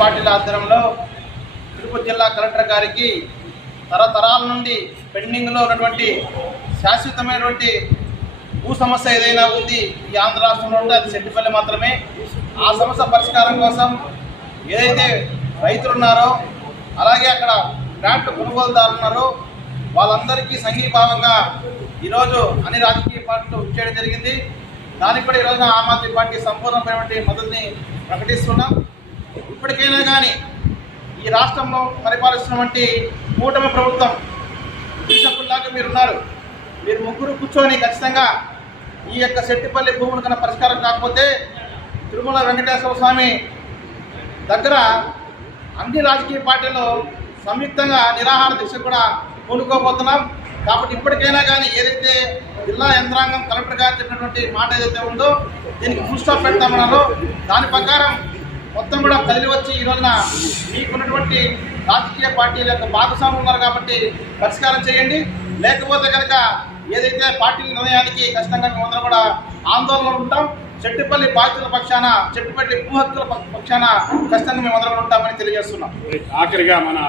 పార్టీల ఆధ్వర్యంలో తిరుపతి జిల్లా కలెక్టర్ గారికి తరతరాల నుండి పెండింగ్లో ఉన్నటువంటి శాశ్వతమైనటువంటి భూ సమస్య ఏదైనా ఉంది ఈ ఆంధ్ర రాష్ట్రంలో ఉంటే అది సెట్టిపల్లి మాత్రమే. ఆ సమస్య పరిష్కారం కోసం ఏదైతే రైతులు ఉన్నారో అలాగే అక్కడ ప్లాంట్ కొనుగోలుదారులు ఉన్నారో వాళ్ళందరికీ సంఘీభావంగా ఈరోజు అన్ని రాజకీయ పార్టీలు చేయడం జరిగింది. దానికి కూడా ఈరోజు ఆమ్ ఆద్మీ పార్టీ సంపూర్ణమైనటువంటి మద్దతుని ప్రకటిస్తున్నాం. ఇప్పటికైనా కానీ ఈ రాష్ట్రంలో పరిపాలిస్తున్నటువంటి కూటమి ప్రభుత్వం బిషపుల్లాగా మీరు ఉన్నారు మీరు ముగ్గురు కూర్చొని ఖచ్చితంగా ఈ యొక్క శెట్టిపల్లి భూములు కన్నా పరిష్కారం కాకపోతే తిరుమల వెంకటేశ్వర స్వామి దగ్గర అన్ని రాజకీయ పార్టీలు సంయుక్తంగా నిరాహార దీక్ష కూడా పూనుకోబోతున్నాం కాబట్టి ఇప్పటికైనా కానీ ఏదైతే జిల్లా యంత్రాంగం కలెక్టర్ గారు చెప్పినటువంటి మాట ఏదైతే ఉందో దీనికి ఫుల్ స్టాప్ పెడతామన్నారో. దాని ప్రకారం మొత్తం కూడా కదిలి వచ్చి ఈ రోజున మీకున్నటువంటి రాజకీయ పార్టీల యొక్క భాగస్వాములు ఉన్నారు కాబట్టి పరిష్కారం చేయండి. లేకపోతే కనుక ఏదైతే పార్టీ నిర్ణయానికి ఖచ్చితంగా మేమందరం కూడా ఆందోళనలో ఉంటాం. చెట్టుపల్లి బాధితుల పక్షాన చెట్టుపల్లి భూ హక్కుల పక్షాన ఖచ్చితంగా మేమందరం ఉంటామని తెలియజేస్తున్నాం. ఆఖరిగా మన